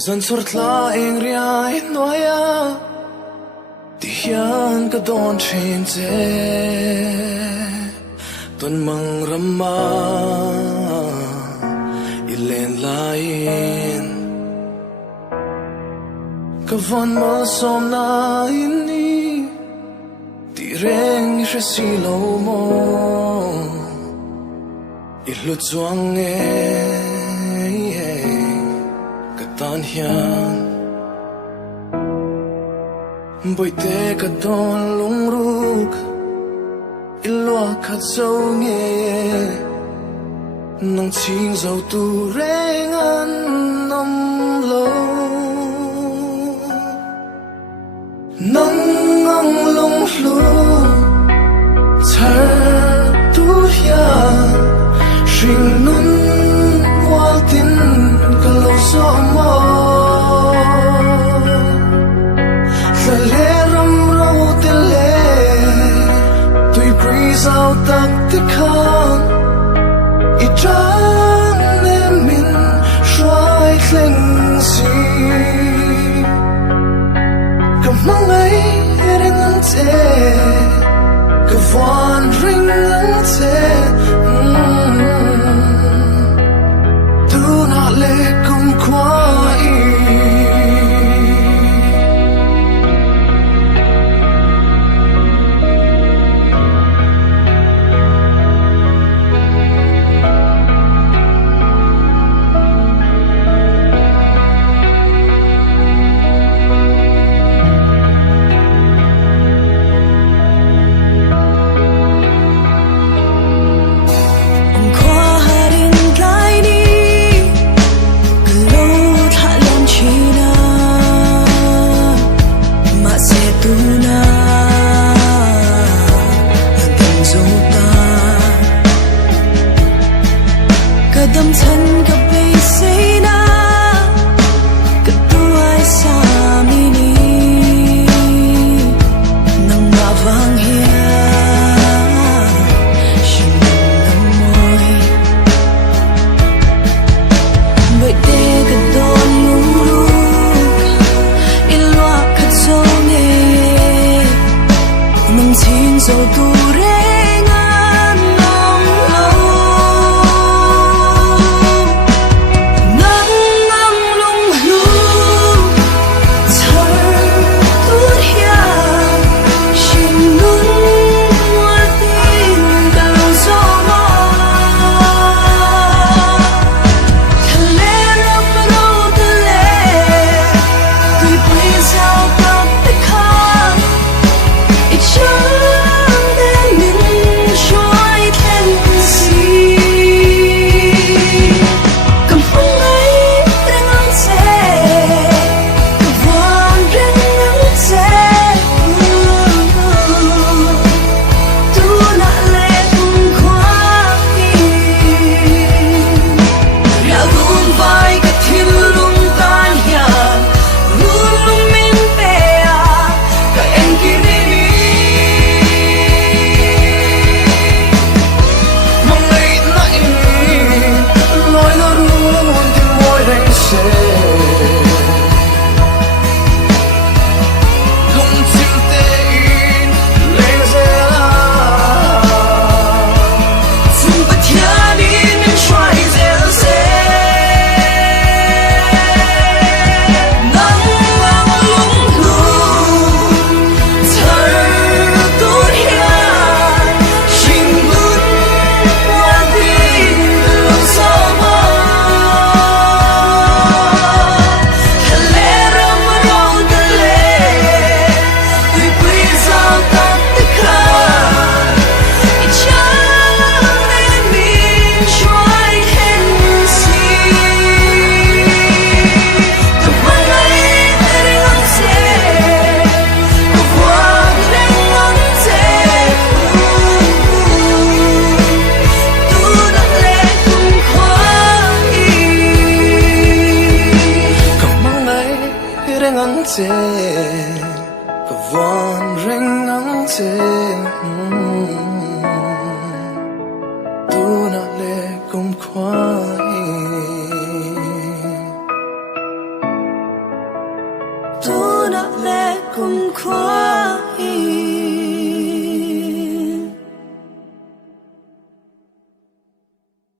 Dân suốt la anh riai noya Ti hian ka don trên dê Tuần mang rama Ilen lain Ka von mo som na ini Ti reng isha si lo mo Ilut zuang tan hian Boi te ka don lung ruk Ilua ka zau nghe Nang ching zau tu reng an nam lo Nang ang lunghlu chhar tu hian hringnun mualtin ka lo sawm Sao tắc tích khăn I trăng em mình xoay khinh gì Cầm mong ấy rinh ăn chê Cầm vòn rinh ăn chê Tu nạ lệ cùng qua ý Kadam thân ka bay say na Katuay sa mini Nang mavang hian Shinang amoy Boi te ka don lung ruk Ilua ka zau nghe Nang ching zau tu reng an long lo chê Ka von ring ang chê